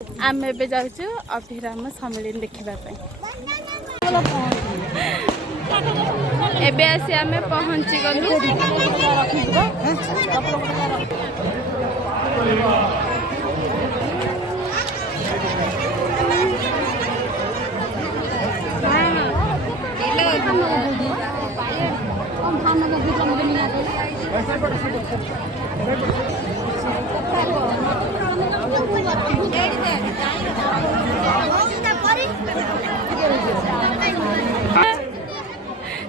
आम ए जाऊँ अभिराम सम्मिलन देखा एबे आसी आम पहुँची गलु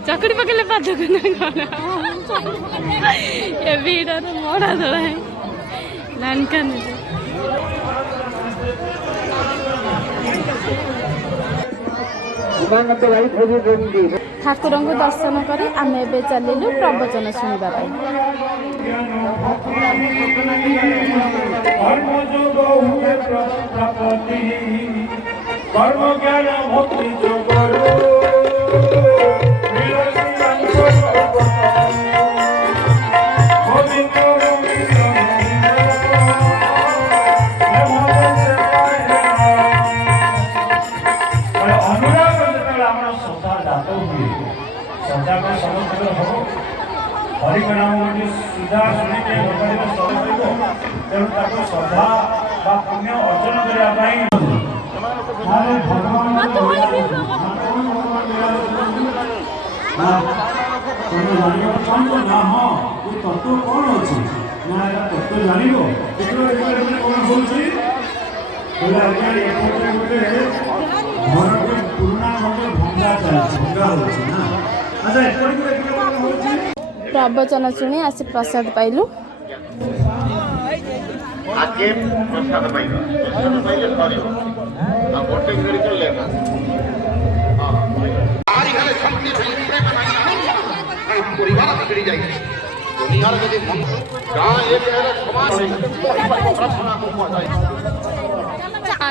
चकड़ी पकड़े पादक ये भीड़ मोड़ा दड़ा है लानका ठाकुर को दर्शन कर आम ए चलू प्रवचन शुणा हरिकनाम सीधा शुणिके श्रद्धा पुण्य अर्जन करने तत्व कौन अच्छी तत्व जान कौन पुराना भंगा प्रवचन शुणी आसी प्रसाद पाइलु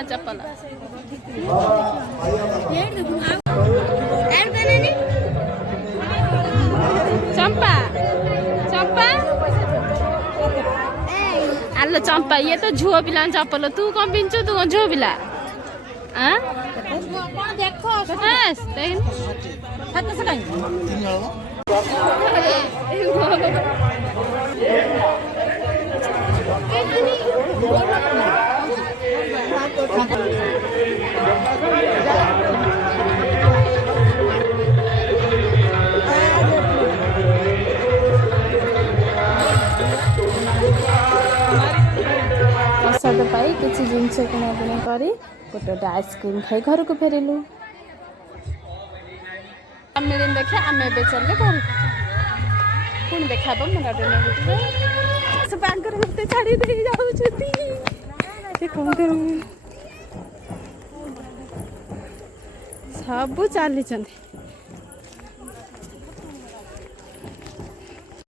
चप्पल चंपा चंपा आलो चंपा ये तो झुओ पिला चप्पल तू कौन पिंचु तू कौन झुओ पिला प्रसाद पाई किसी जिनस किणाकिणी कर गोटे आइसक्रीम खाई घर को फेरिलु सम्मिलन देखा आम ए चलले घर पुणी देखा मत छाड़ी दे सब चली